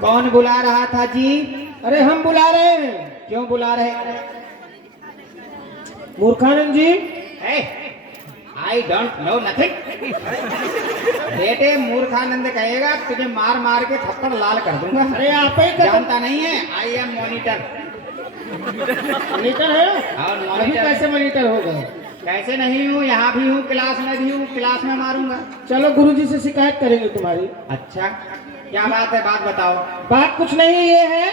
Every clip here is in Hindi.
कौन बुला रहा था जी? अरे हम बुला रहे हैं। क्यों बुला रहे हैं? Murkhanand ji. I don't know nothing. बेटे मूर्खानंद कहेगा तुझे मार मार के थप्पड़ लाल कर दूंगा। अरे आप ही जानता नहीं है, आई एम मॉनिटर। मॉनिटर है? और अभी मॉनिटर कैसे मॉनिटर हो गए? कैसे नहीं हूँ, यहाँ भी हूँ, क्लास में भी हूँ, क्लास में मारूंगा। चलो गुरुजी से शिकायत करेंगे तुम्हारी। अच्छा क्या बात है, बात बताओ। बात कुछ नहीं, ये है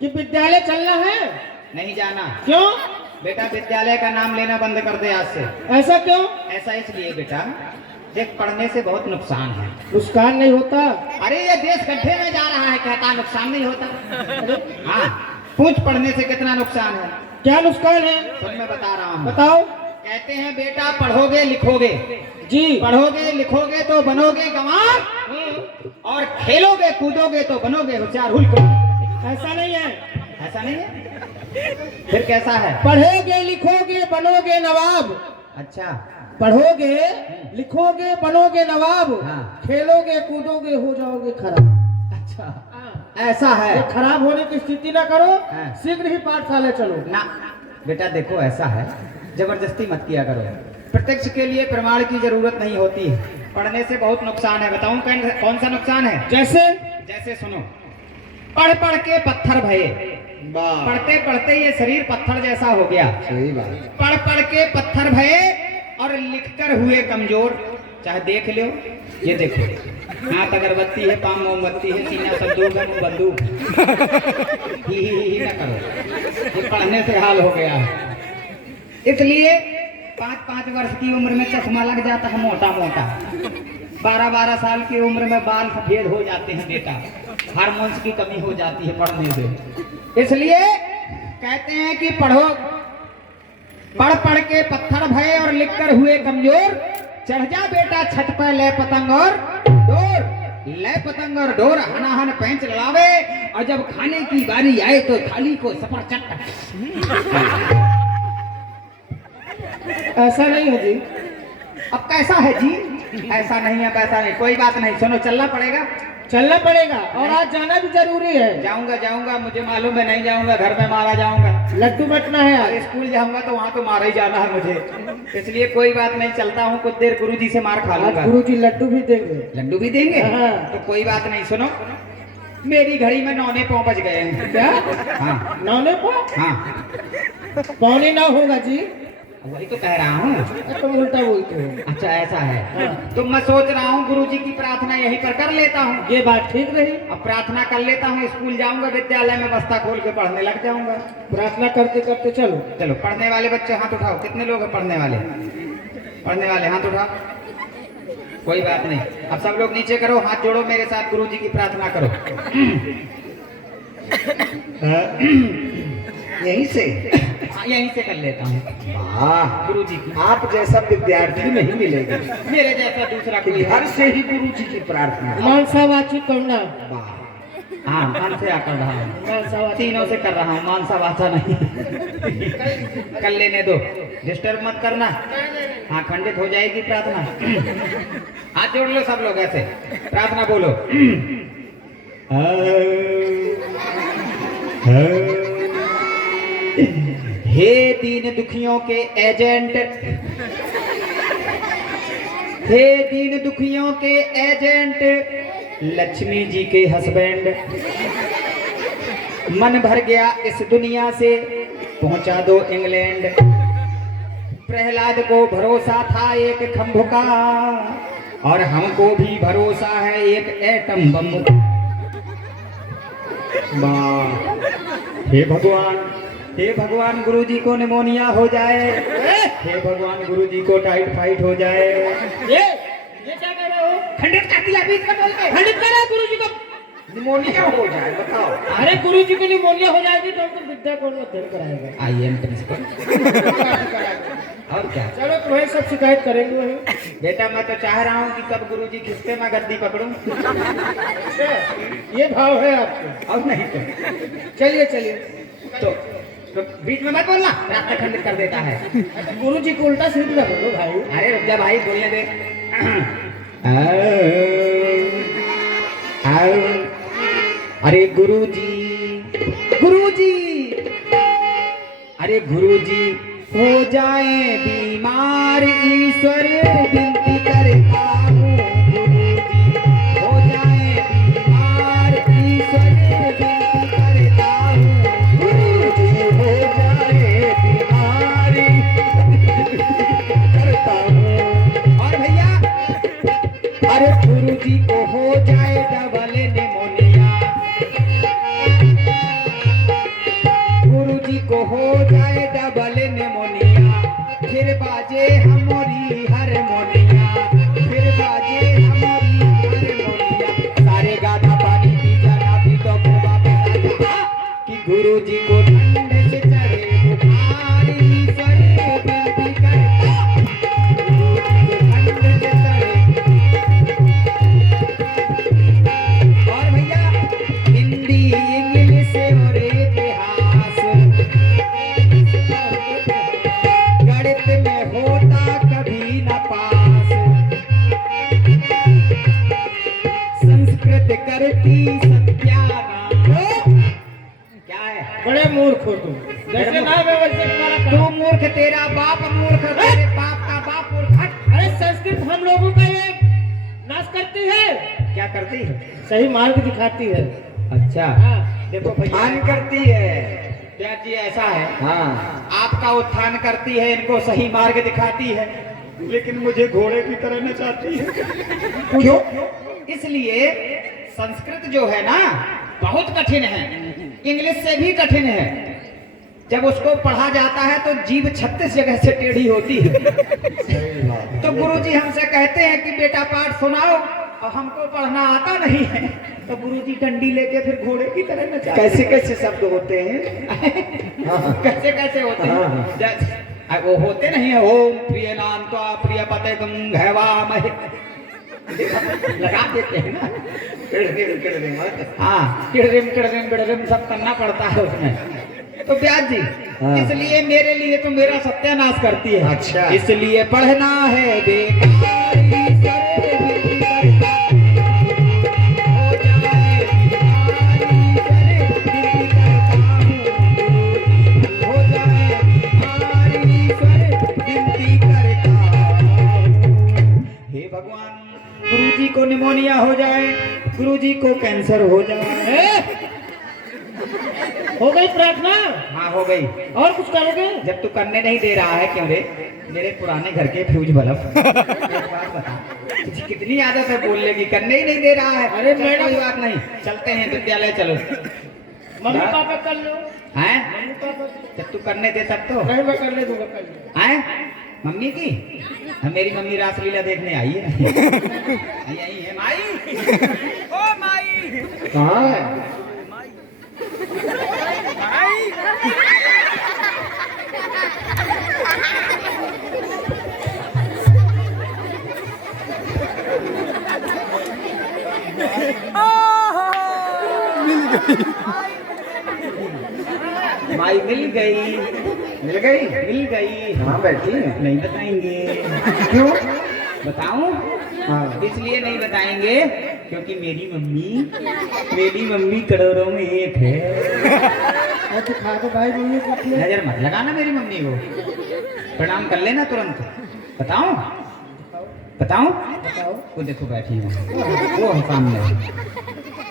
कि विद्यालय चलना है। नहीं जाना। क्यों? बेटा विद्यालय का नाम लेना बंद कर दे आज से। ऐसा क्यों? ऐसा इसलिए बेटा, देख पढ़ने से बहुत नुकसान है। नुकसान नहीं होता? अरे ये देश गड्ढे में जा रहा है, कहता नुकसान नहीं होता। हाँ पूछ पढ़ने से कितना नुकसान है। क्या नुकसान है? सुन मैं बता रहा हूँ। बताओ। कहते हैं बेटा पढ़ोगे लिखोगे जी। पढ़ोगे लिखोगे तो बनोगे गंवार, और खेलोगे कूदोगे तो बनोगे होशियार हुल्क। ऐसा नहीं है। ऐसा नहीं है फिर कैसा है? पढ़ोगे लिखोगे बनोगे नवाब। अच्छा पढ़ोगे लिखोगे बनोगे नवाब। हाँ। खेलोगे कूदोगे हो जाओगे खराब। अच्छा ऐसा है। ये खराब होने की स्थिति ना करो। हाँ। शीघ्र ही पाठशाला चलो। ना बेटा देखो ऐसा है, जबरदस्ती मत किया करो। प्रत्यक्ष के लिए प्रमाण की जरूरत नहीं होती है। पढ़ने से बहुत नुकसान है। बताऊं कौन सा नुकसान है? जैसे? जैसे सुनो, पढ़ पढ़ के पत्थर भये। पढ़ते पढ़ते ये शरीर पत्थर जैसा हो गया। सही बात। पढ़ पढ़ के पत्थर भये और लिखकर हुए कमजोर। चाहे देख लो, ये देखो, हाथ अगरबत्ती है, पाँव मोमबत्ती है, सीना संदूक है, मुंह बंदूक। ही ना करो, ये पढ़ने से हाल हो गया है। इसलिए 5-5 वर्ष की उम्र में चश्मा लग जाता है मोटा मोटा। 12-12 साल की उम्र में बाल सफेद हो जाते हैं बेटा। हार्मोन्स की कमी हो जाती है पढ़ने से। इसलिए कहते हैं कि पढ़ो, पढ़ पढ़ के पत्थर भये और लिखकर हुए कमजोर। चढ़ जा बेटा छत पर ले पतंग और डोर, ले पतंग और डोर, हनाहन पैंच लड़ावे, और जब खाने की बारी आए तो थाली को सफरचट। ऐसा नहीं है जी। अब कैसा है जी? ऐसा नहीं है, वैसा नहीं, कोई बात नहीं। सुनो, चलना पड़ेगा। चलना पड़ेगा और आज जाना भी जरूरी है। जाऊंगा जाऊंगा, मुझे मालूम है नहीं जाऊंगा, घर में मारा जाऊंगा। लड्डू बटना है और आज। स्कूल जाऊंगा तो वहाँ तो मारा ही जाना है मुझे। इसलिए कोई बात नहीं, चलता हूँ, कुछ देर गुरुजी से मार खा आज लूंगा। गुरुजी लड्डू भी देंगे। लड्डू भी देंगे? हाँ। तो कोई बात नहीं। सुनो, मेरी घड़ी में 9 पाँव बज गए हैं। क्या? हाँ 9 हाँ, 9:15 होगा जी। वही तो कह रहा हूँ। तुम उल्टा बोलते हो। अच्छा ऐसा है। हाँ। तो मैं सोच रहा हूँ गुरुजी की प्रार्थना यहीं पर कर लेता हूँ। ये बात ठीक रही। अब प्रार्थना कर लेता हूँ, स्कूल जाऊंगा, विद्यालय में बस्ता खोल के पढ़ने लग जाऊंगा। प्रार्थना करते करते चलो। चलो, पढ़ने वाले बच्चे हाथ उठाओ। कितने लोग हैं पढ़ने वाले? पढ़ने वाले हाथ उठाओ। कोई बात नहीं, अब सब लोग नीचे करो, हाथ जोड़ो, मेरे साथ गुरुजी की प्रार्थना करो। यहीं से? यहीं से कर लेता हूँ। वाह, गुरुजी की। आप जैसा विद्यार्थी नहीं मिलेगा। मेरे जैसा दूसरा कोई है? घर से ही गुरुजी की प्रार्थना। मानसावाची करना। हाँ मन से कर रहा हूँ, मानसावाची तीनों से कर रहा हूँ, मानसा वाचा नहीं। कर लेने दो, डिस्टर्ब मत करना। हाँ खंडित हो जाएगी प्रार्थना। हाथ जोड़ लो सब लोग, ऐसे प्रार्थना बोलो। हे दीन दुखियों के एजेंट, हे दीन दुखियों के एजेंट, लक्ष्मी जी के हस्बैंड, मन भर गया इस दुनिया से, पहुंचा दो इंग्लैंड। प्रहलाद को भरोसा था एक खंभ का, और हमको भी भरोसा है एक एटम बम का। हे भगवान, हे भगवान गुरुजी को निमोनिया हो जाए, हे भगवान गुरुजी को टाइफाइड हो जाए। ये क्या कर रहे हो? खंडित कर दिया बीच में बोल के। खंडित करा गुरुजी को। निमोनिया हो जाए, बताओ। अरे गुरुजी को निमोनिया हो जाएगी तो हमको विद्या कौन अध्ययन कराएगा? I am principal. और क्या? चलो तुम्हें सब शिकायत करेंगे वही। बेटा मैं तो चाह रहा हूँ कि कब गुरुजी खिसके मैं गद्दी पकड़ूं। ये भाव है आपको? और नहीं तो चलिए चलिए। तो बीच में मत बोलना, रास्ता खंडित कर देता है। गुरुजी को उल्टा सीधा बोलो भाई। अरे रुक जा भाई, बोलने दे। अरे गुरुजी, गुरुजी, अरे गुरुजी हो जाए बीमार, ईश्वर विनती करता हूँ। गुरुजी हो जाए बीमार, ईश्वर विनती करता हूँ। गुरुजी हो जाए बीमार करता हूँ। और भैया, अरे गुरुजी को हो जाए डबल निमोनिया, गुरुजी को हो जाए डबल निमोनिया, फिर बाजे हमारी हारमोनिया, फिर बाजे हमारी हारमोनिया। सारे गाना पानी पी जाना भी तो वापस आ जा, कि गुरुजी को ठंड से चढ़े बुखार, ईश्वर विनती करता, गुरुजी को ठंड से चढ़े। और भैया, हिंदी इंग्लिश और इतिहास, गणित में होता कभी न पास, संस्कृत करती सत्यानाश। क्या है? बड़े मूर्ख हो तुम, जैसे नाम है वैसे तुम्हारा तू काम। मूर्ख, तेरा बाप मूर्ख, तेरे बाप का बाप मूर्ख। अरे संस्कृत हम लोगों का ये नाश करती है, क्या करती है? सही मार्ग दिखाती है। अच्छा, हाँ, देखो भैया, उत्थान करती है। प्यार जी ऐसा है, हाँ, आपका उत्थान करती है, इनको सही मार्ग दिखाती है, लेकिन मुझे घोड़े की तरह नचाती है। क्यों? इसलिए संस्कृत जो है ना बहुत कठिन है, इंग्लिश से भी कठिन है। जब उसको पढ़ा जाता है तो जीभ 36 जगह से टेढ़ी होती है। तो गुरुजी हमसे कहते हैं कि बेटा पाठ सुनाओ, और हमको पढ़ना आता नहीं है, तो गुरुजी डंडी लेके फिर घोड़े की तरह नचाते हैं। कैसे कैसे शब्द होते हैं? हाँ, कैसे कैसे होते हाँ, हैं? वो होते नहीं है, ओम प्रिय नाम तो प्रिय पते गंगवा महे, लगा देते हैं ना। हाँ, किड़रिम सब करना पड़ता है उसमें। तो ब्याज जी, हाँ। इसलिए मेरे लिए तो मेरा सत्यानाश करती है। अच्छा। इसलिए पढ़ना है बेकार, ईश्वर विनती करता, हो जाए बीमार, ईश्वर विनती करता हूँ। हो जाए बीमार, ईश्वर विनती करता हूँ। हे भगवान, गुरुजी को निमोनिया हो जाए, गुरुजी को कैंसर हो जाए। हो गई प्रार्थना? हाँ हो गई। और कुछ करोगे? जब तू करने नहीं दे रहा है, क्यों रे? मेरे पुराने घर के फ्यूज बल्ब। एक बात बता, तुझे कितनी आदत है बोलने की, करने ही नहीं दे रहा है। अरे चल, मैडम, कोई बात नहीं, चलते हैं विद्यालय, चलो। मम्मी पापा कर लो। हैं? मम्मी पापा जब तू करने दे तब तो। नहीं, मैं कर ले दूंगा, कर ले। हैं? मम्मी की? हाँ, मेरी मम्मी रासलीला देखने आई है। आई है माई। ओ माई। कहाँ है? माई मिल गई, मिल गई? मिल गई। हाँ, बैठी है। नहीं बताएंगे। क्यों? बताऊं? हाँ, इसलिए नहीं बताएंगे क्योंकि मेरी मम्मी करोड़ों में एक है। और दिखा दो भाई मम्मी को अपने। नजर मत लगाना मेरी मम्मी को, प्रणाम कर लेना तुरंत। बताऊं? बताऊं? बताओ। वो देखो बैठी है, वो है सामने,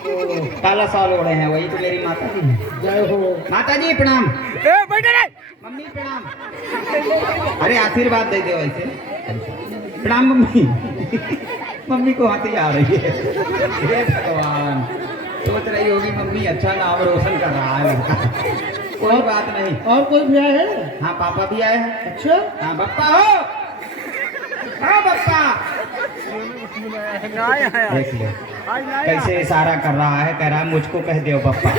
वो काला साल ओढ़े हैं, वही तो मेरी माता जी है। जय हो। माता जी प्रणाम। मम्मी प्रणाम। अरे आशीर्वाद दे दो ऐसे। प्रणाम मम्मी। मम्मी को हंसी आ रही है। हे भगवान, सोच रही होगी मम्मी अच्छा नाम रोशन कर रहा है लड़का। कोई बात नहीं। और कोई भी आया है? हाँ पापा भी आए हैं। अच्छा, हाँ बप्पा हो, हाँ बप्पा। देख लो कैसे इशारा कर रहा है, कह रहा है मुझको कह दो बप्पा।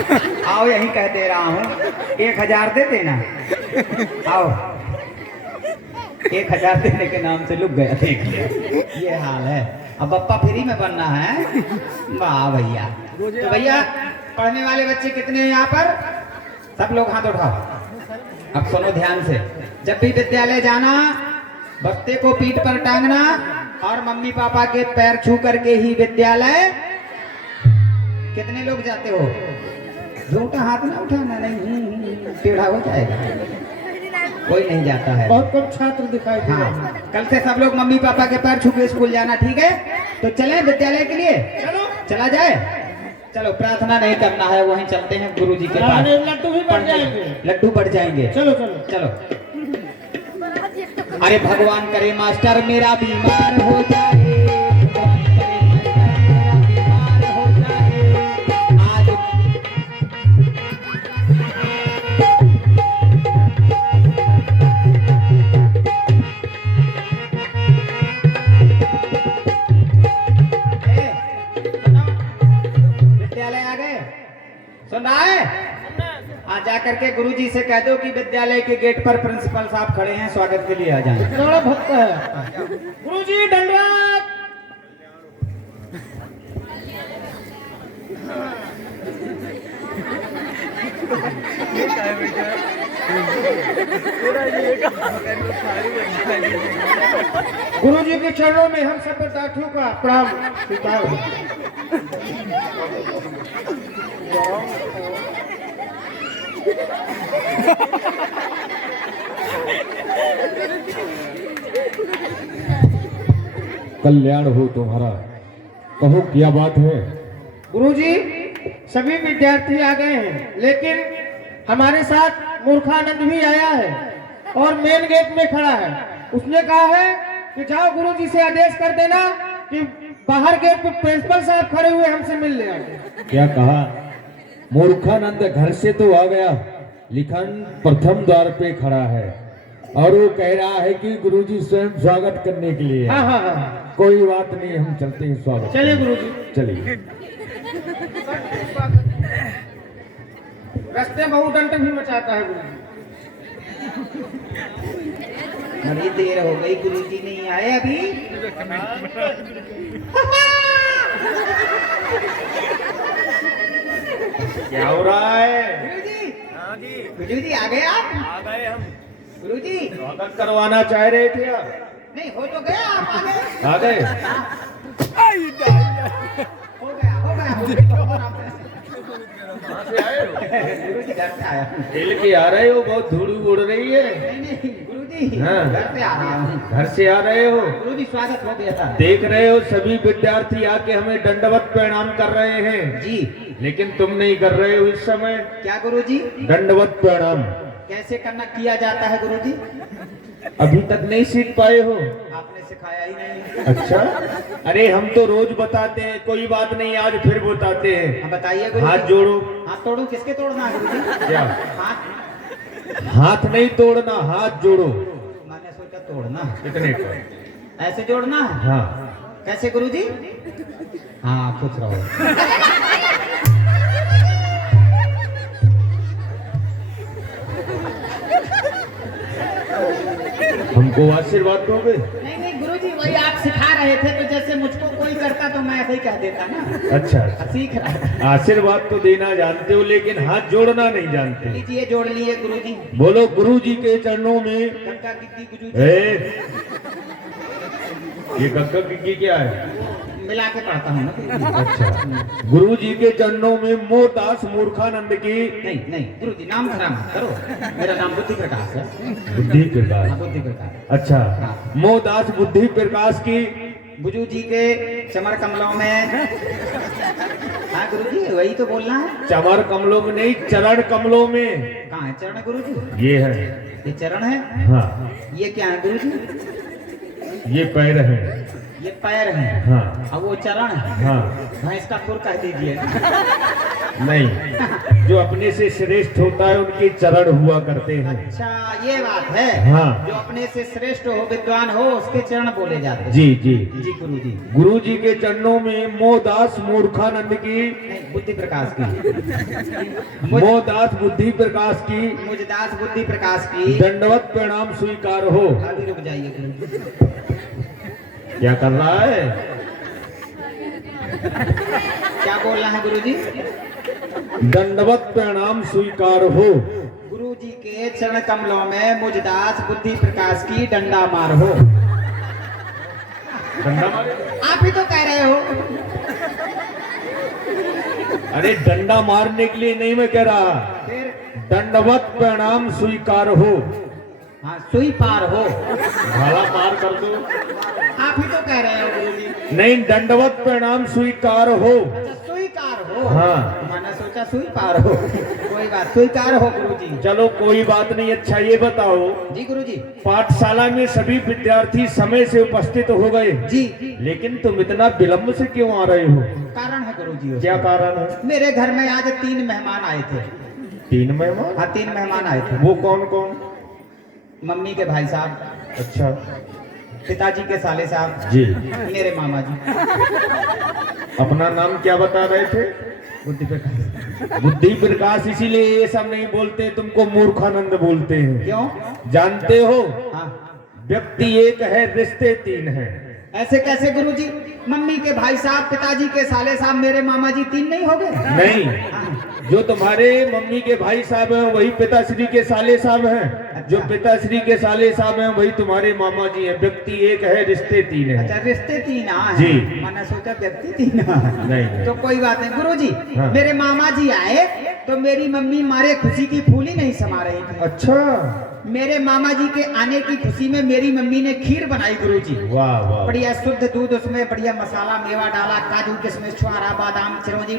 आओ यहीं कह दे रहा हूँ, 1000 दे देना। आओ, 1000 देने के नाम से लुक गया। देख लो ये हाल है। अब बप्पा फ्री में बनना है। वाह भैया। तो भैया पढ़ने वाले बच्चे कितने हैं यहाँ पर? सब लोग हाथ उठाओ। अब सुनो ध्यान से, जब भी विद्यालय जाना बस्ते को पीठ पर टांगना और मम्मी पापा के पैर छू करके ही विद्यालय कितने लोग जाते हो? झूठा हाथ ना उठाना, नहीं टेढ़ा हो जाएगा। कोई नहीं जाता है। बहुत कम छात्र दिखाई दे रहे हैं। हाँ, कल से सब लोग मम्मी पापा के पैर छू के स्कूल जाना, ठीक है? तो चलें विद्यालय के लिए? चला जाए? चलो, प्रार्थना नहीं करना है, वहीं चलते हैं गुरुजी के पास। लड्डू भी बढ़ जाएंगे। लड्डू बढ़ जाएंगे। चलो चलो चलो। अरे भगवान करे मास्टर मेरा बीमार हो जाए, भगवान करे मास्टर मेरा बीमार हो जाए। आज विद्यालय आ गए? सुन रहा है? आज जा करके गुरुजी से कह दो कि विद्यालय के गेट पर प्रिंसिपल साहब खड़े हैं, स्वागत के लिए आ जाएं। बड़ा भक्त है। गुरुजी दंडवत। गुरुजी के चरणों में हम सब विद्यार्थियों का प्रणाम स्वीकार है। कल्याण हो तुम्हारा, कहो क्या बात है? गुरुजी, सभी विद्यार्थी आ गए हैं, लेकिन हमारे साथ मूर्खानंद भी आया है और मेन गेट में खड़ा है। उसने कहा है कि जाओ गुरुजी से आदेश कर देना कि बाहर गेट पे प्रिंसिपल साहब खड़े हुए हमसे मिल ले आए। क्या कहा? मूर्खानंद घर से तो आ गया, लिखन प्रथम द्वार पे खड़ा है और वो कह रहा है कि गुरुजी स्वयं स्वागत करने के लिए। हाँ हाँ हाँ, कोई बात नहीं, हम चलते हैं स्वागत। चलिए गुरुजी। चलिए। रास्ते में बहुत डंट भी मचाता है गुरुजी। बड़ी देर हो गई, गुरुजी नहीं आए अभी। क्या हो रहा है? गुरुजी, गुरुजी आ गए आप? आ गए हम। गुरुजी स्वागत करवाना चाह रहे थे आप? नहीं, हो तो गया, आप आ गए। आ गए? हो गया, हो गया। से आए हो? गुरुजी घर से आया हूँ। हिल के आ रहे हो, बहुत धूल उड़ रही है। नहीं नहीं गुरुजी, हाँ। घर से आ रहा हूँ। घर से आ रहे हो? गुरुजी स्वागत हो गया था। देख रहे हो सभी विद्यार्थी आके हमें दंडवत प्रणाम कर रहे हैं, जी, लेकिन तुम नहीं कर रहे हो इस समय क्या गुरुजी? दंडवत प्रणाम। कैसे करना किया जाता है गुरुजी? अभी तक नहीं सीख पाए हो? आपने सिखाया ही नहीं। अच्छा, अरे हम तो रोज बताते हैं, कोई बात नहीं, आज फिर बताते हैं। हाँ, बताइए गुरुजी। हाथ जोड़ो। हाथ तोड़ू? किसके तोड़ना है गुरुजी? क्या? हाथ? हाथ नहीं तोड़ना, हाथ जोड़ो। मैंने सोचा तोड़ना। कितने का? ऐसे जोड़ना है? हाँ। कैसे गुरुजी? हाँ, खुश रहो। हमको आशीर्वाद दोगे? नहीं नहीं गुरुजी, वही आप सिखा रहे थे, तो जैसे मुझको कोई करता तो मैं ऐसे ही कह देता ना। अच्छा, सीख रहा था। आशीर्वाद तो देना जानते हो, लेकिन हाथ जोड़ना नहीं जानते। लीजिए, जोड़ लिए गुरुजी। बोलो गुरुजी के चरणों में। गंगा गिद्दी गुरुजी। ये गंगा गिग्गी क्या है? मिला के पढ़ता हूँ ना। अच्छा, गुरुजी के चरणों में मोहदास मूर्खानंद की। नहीं नहीं गुरुजी, नाम खराब मत करो। मेरा नाम बुद्धि प्रकाश है। बुद्धि प्रकाश। हाँ, बुद्धि प्रकाश। अच्छा, मोहदास बुद्धि प्रकाश की। बुजू जी के चमर कमलों में। हाँ गुरुजी, वही तो बोलना है। चमर कमलों में नहीं, चरण कमलों में। कहाँ है चरण गुरुजी? ये है। ये चरण है? हाँ। ये क्या है गुरुजी? ये पैर है। ये पैर है। हाँ। अब वो चरण है। हाँ। भैंस का खुर कह दीजिए। नहीं, जो अपने से श्रेष्ठ होता है उनके चरण हुआ करते हैं। अच्छा, ये बात है। हाँ। जो अपने से श्रेष्ठ हो, विद्वान हो, उसके चरण बोले जाते हैं। जी जी। जी गुरुजी। गुरुजी के चरणों में मोहदास मूर्खानंद की। नहीं, बुद्धि प्रकाश की। मोहदास बुद्धि प्रकाश की। मुझदास बुद्धि प्रकाश की। दंडवत प्रणाम स्वीकार हो। अभी रुक जाइए गुरुजी। क्या कर रहा है? क्या बोलना है गुरुजी? दंडवत प्रणाम स्वीकार हो। गुरुजी के चरण कमलों में मुझदास बुद्धि प्रकाश की डंडा मार हो। डंडा मारे? आप ही तो कह रहे हो। अरे डंडा मारने के लिए नहीं मैं कह रहा, फिर दंडवत प्रणाम स्वीकार हो। हाँ सुई पार हो। भाला मार कर दो। आप ही तो कह रहे हो गुरुजी। नहीं, दंडवत प्रणाम स्वीकार हो। अच्छा स्वीकार हो। हाँ। मैंने सोचा सुई पार हो। कोई बात, स्वीकार हो गुरुजी। चलो कोई बात नहीं। अच्छा ये बताओ, जी गुरुजी। पाठशाला में सभी विद्यार्थी समय से उपस्थित हो गए जी। लेकिन तुम इतना विलम्ब से क्यों आ रहे हो? कारण है गुरुजी उसका। क्या कारण है? मेरे घर में आज 3 मेहमान आए थे। 3 मेहमान? हाँ 3 मेहमान आए थे। वो कौन कौन? मम्मी के भाई साहब, अच्छा पिताजी के साले साहब, जी। मेरे मामा जी। अपना नाम क्या बता रहे थे? बुद्धि प्रकाश। बुद्धि प्रकाश। इसीलिए ये सब नहीं बोलते, तुमको मूर्खानंद बोलते हैं। क्यों? जानते हो, हाँ। व्यक्ति एक है, रिश्ते 3 हैं। ऐसे कैसे गुरुजी? मम्मी के भाई साहब, पिताजी के साले साहब, मेरे मामा जी 3 नहीं हो गए? नहीं, हाँ। जो तुम्हारे मम्मी के भाई साहब हैं वही पिताश्री के साले साहब हैं। जो पिताश्री के साले साहब हैं वही तुम्हारे मामा जी हैं। व्यक्ति एक है, रिश्ते 3 हैं। अच्छा रिश्ते 3 हैं। जी। मैंने सोचा व्यक्ति 3 हैं। नहीं। तो कोई बात नहीं गुरुजी। हाँ। मेरे मामा जी आए तो मेरी मम्मी मारे खुशी की फूली नहीं समा रही थी। अच्छा। मेरे मामा जी के आने की खुशी में मेरी मम्मी ने खीर बनाई गुरुजी। वाह वाह। बढ़िया शुद्ध दूध, उसमें बढ़िया मसाला मेवा डाला, काजू किशमिश छुआरा बादाम चिरौंजी।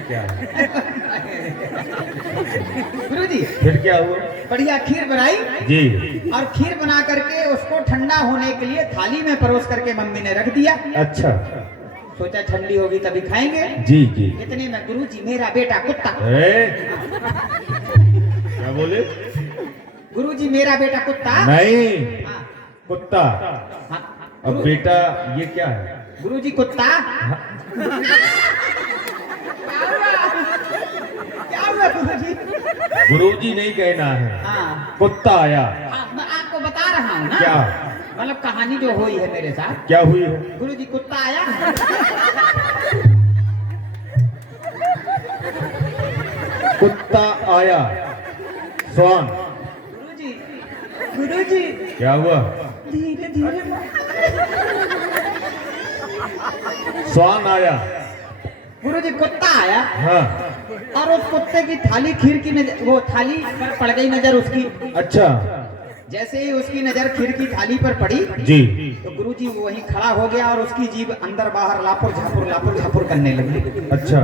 क्या गुरुजी फिर क्या हुआ? बढ़िया खीर बनाई जी। और खीर बना करके उसको ठंडा होने के लिए थाली में परोस करके मम्मी ने रख दिया। अच्छा। सोचा ठंडी होगी तभी खाएंगे। जी जी। इतने में गुरुजी मेरा बेटा कुत्ता। क्या बोले? गुरुजी मेरा बेटा कुत्ता। नहीं, हाँ, कुत्ता। हाँ। अब बेटा ये क्या है? गुरुजी कुत्ता। क्या हुआ गुरुजी? गुरुजी नहीं कहना है, हाँ। कुत्ता आया। मैं आपको बता रहा हूँ ना। क्या? मतलब कहानी जो हुई है मेरे साथ। क्या हुई है? गुरुजी कुत्ता आया। कुत्ता आया। स्वान। गुरुजी, गुरुजी क्या हुआ? धीरे धीरे। स्वान आया। गुरुजी कुत्ता आया हाँ। और उस कुत्ते की थाली खीर की नजर, वो थाली पर पड़ गई नजर उसकी। अच्छा। जैसे ही उसकी नजर खीर की थाली पर पड़ी जी। तो गुरुजी वहीं खड़ा हो गया और उसकी जीभ अंदर बाहर लापुर झापुर करने लगी। अच्छा।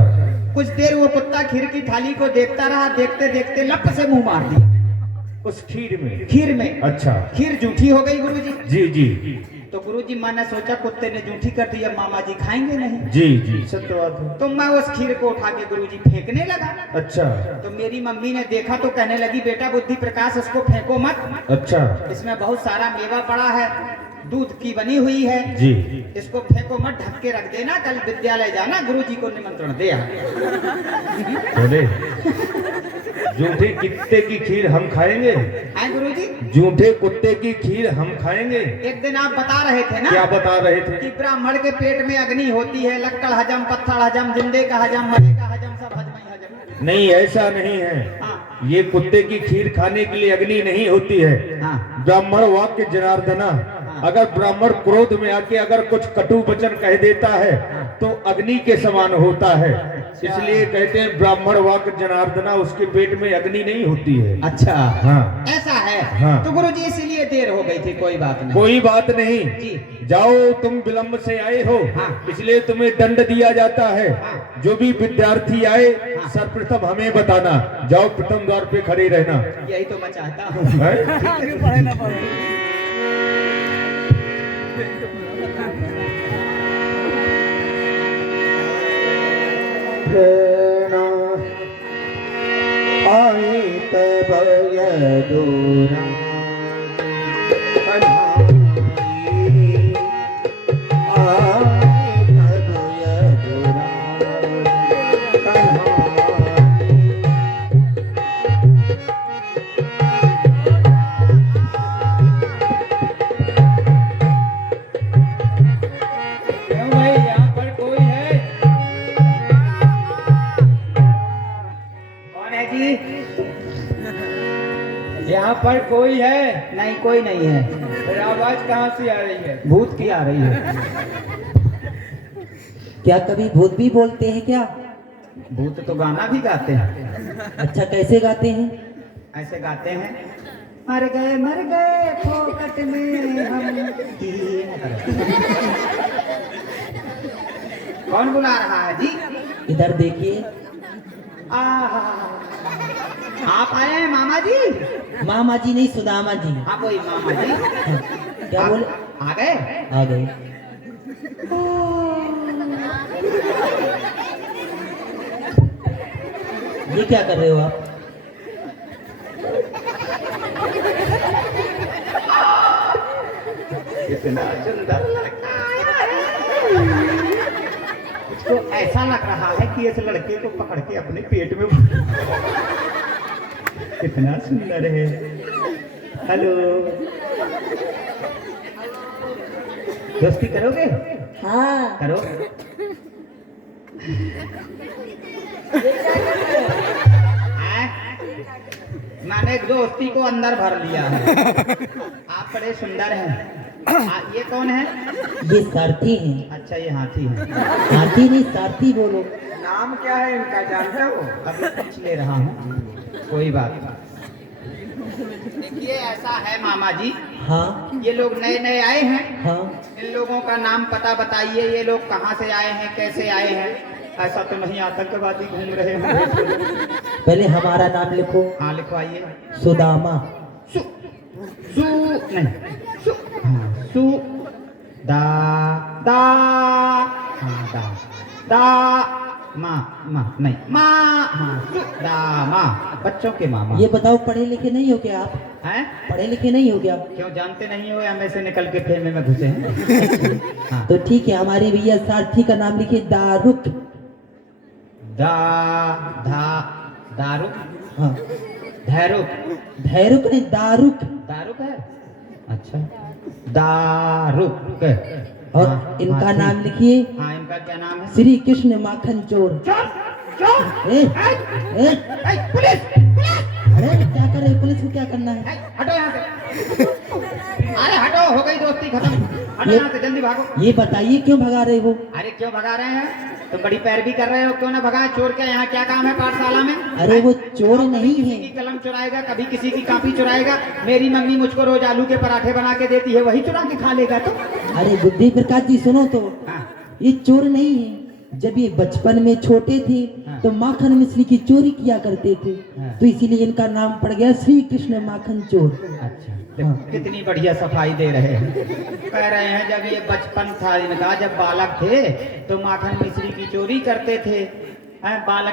कुछ देर वो कुत्ता खीर की थाली को देखता रहा, देखते देखते लप से मुंह मार दिया उस खीर में? खीर में। अच्छा। खीर जूठी हो गई गुरुजी। जी जी। तो गुरुजी मैंने सोचा कुत्ते ने जूठी कर दी, अब मामा जी खाएंगे नहीं। जी जी, सत्य बात है। तो मैं उस खीर को उठा के गुरुजी फेंकने लगा। अच्छा। तो मेरी मम्मी ने देखा तो कहने लगी बेटा बुद्धि प्रकाश इसको फेंको मत, अच्छा। इसमें बहुत सारा मेवा पड़ा है, दूध की बनी हुई है, जी। इसको फेंको मत, ढक के रख देना, कल विद्यालय जाना, गुरुजी को निमंत्रण दे आ। बोले जूठे कुत्ते की खीर हम खाएंगे? हाँ गुरुजी। जूठे कुत्ते की खीर हम खाएंगे? एक दिन आप बता रहे थे ना। क्या बता रहे थे? कि ब्राह्मण के पेट में अग्नि होती है, लक्कड़ हजम, पत्थर हजम, जिंदे का हजम, मरे का हजम, सब हजम ही हजम। नहीं, ऐसा नहीं है। हाँ। ये कुत्ते की खीर खाने के लिए अग्नि नहीं होती है। हाँ। ब्राह्मण वाक्य जनार्दना, अगर ब्राह्मण क्रोध में आके अगर कुछ कटु वचन कह देता है तो अग्नि के समान होता है। इसलिए कहते हैं ब्राह्मण वाक्य जनार्दना, उसके पेट में अग्नि नहीं होती है। अच्छा। हाँ। ऐसा है। हाँ। तो गुरुजी इसीलिए देर हो गई थी, कोई बात नहीं। कोई बात नहीं। जी। जाओ, तुम विलंब से आए हो। हाँ। इसलिए इसलिए तुम्हें दंड दिया जाता है। हाँ। जो भी विद्यार्थी आए हाँ। सर्वप्रथम हमें बताना। जाओ, प्रथम द्वार पे खड़े रहना। यही तो मैं चाहता हूँ। है? आई तब दूरा क्यों भाई, यहाँ पर कोई है? कौन है जी? यहाँ पर कोई है? नहीं, कोई नहीं है। फिर आवाज कहाँ से आ रही है? भूत की आ रही है। क्या कभी भूत भी बोलते हैं क्या? भूत तो गाना भी गाते हैं। अच्छा, कैसे गाते हैं? ऐसे गाते हैं, मर गए फोकट में हम की। कौन बुला रहा है जी? इधर देखिए। आहा, आप आए हैं मामा जी? मामा जी नहीं, सुदामा जी। हाँ वही मामा जी। क्या बोले? आ गए? आ गए। ये क्या कर रहे हो आप? इतना सुंदर लड़का आया है। इसको ऐसा लग रहा है कि इस लड़के को पकड़ के अपने पेट में कितना सुंदर है। हेलो, दोस्ती करोगे? हाँ। करो। मैंने दोस्ती को अंदर भर लिया है। आप बड़े सुंदर हैं। ये कौन है? ये सारथी हैं। अच्छा, ये हाथी है। हाथी नहीं, सारथी बोलो। नाम क्या है इनका, जानते हो? अभी पूछ ले रहा हूँ, कोई बात नहीं। ये ऐसा है मामा जी। हाँ ये लोग नए नए आए हैं। हाँ। इन लोगों का नाम पता बताइए। ये लोग कहाँ से आए हैं, कैसे आए हैं? ऐसा तो नहीं आतंकवादी घूम रहे हैं? पहले हमारा नाम लिखो। हाँ लिखवाइए। सुदामा। सु सु नहीं, सु हाँ, सु दा दा हाँ दा दा मा मा नहीं मा हाँ सु दा मा, बच्चों के मामा। ये बताओ, पढ़े लिखे नहीं हो क्या आप? हैं? पढ़े लिखे नहीं हो क्या? क्यों, जानते नहीं हो? हम ऐसे निकल के फेमे में घुसे हैं। हाँ। तो ठीक है, हमारे भैया सारथी का नाम लिखिए दारुक। दा धा दारुक। हाँ। धैरुक। धैरुक नहीं, दारुक। दारुक है? अच्छा, दारुक। और हाँ, इनका हाँ, नाम ठीक। लिखिए हाँ, इनका क्या नाम है? श्री कृष्ण माखन चोर। ए, ए, पुलिस! अरे क्या कर रहे हो? पुलिस को क्या करना है? हटो यहाँ से। अरे हटो, हो गई दोस्ती खत्म। हटो ये- यहाँ से, जल्दी भागो। ये बताइए क्यों भगा रहे हो? अरे क्यों भगा रहे हैं? तुम बड़ी पैरवी कर रहे हो, क्यों ना भगाए? चोर के यहाँ क्या काम है पाठशाला में? अरे वो चोर नहीं किसी है। की कलम चुराएगा, कभी किसी की कॉपी चुराएगा। मेरी मम्मी मुझको रोज आलू के पराठे बना के देती है, वही चुरा के खा लेगा तो? अरे बुद्धि प्रकाश जी सुनो तो, हाँ। ये चोर नहीं है। जब ये बचपन में छोटे थे हाँ। तो माखन मिश्री की चोरी किया करते थे, हाँ। तो इसीलिए इनका नाम पड़ गया श्री कृष्ण माखन चोर। अच्छा, देखो कितनी बढ़िया सफाई दे रहे हैं। कह रहे हैं जब ये बचपन था इनका, जब बालक थे तो माखन मिश्री की चोरी करते थे। बालक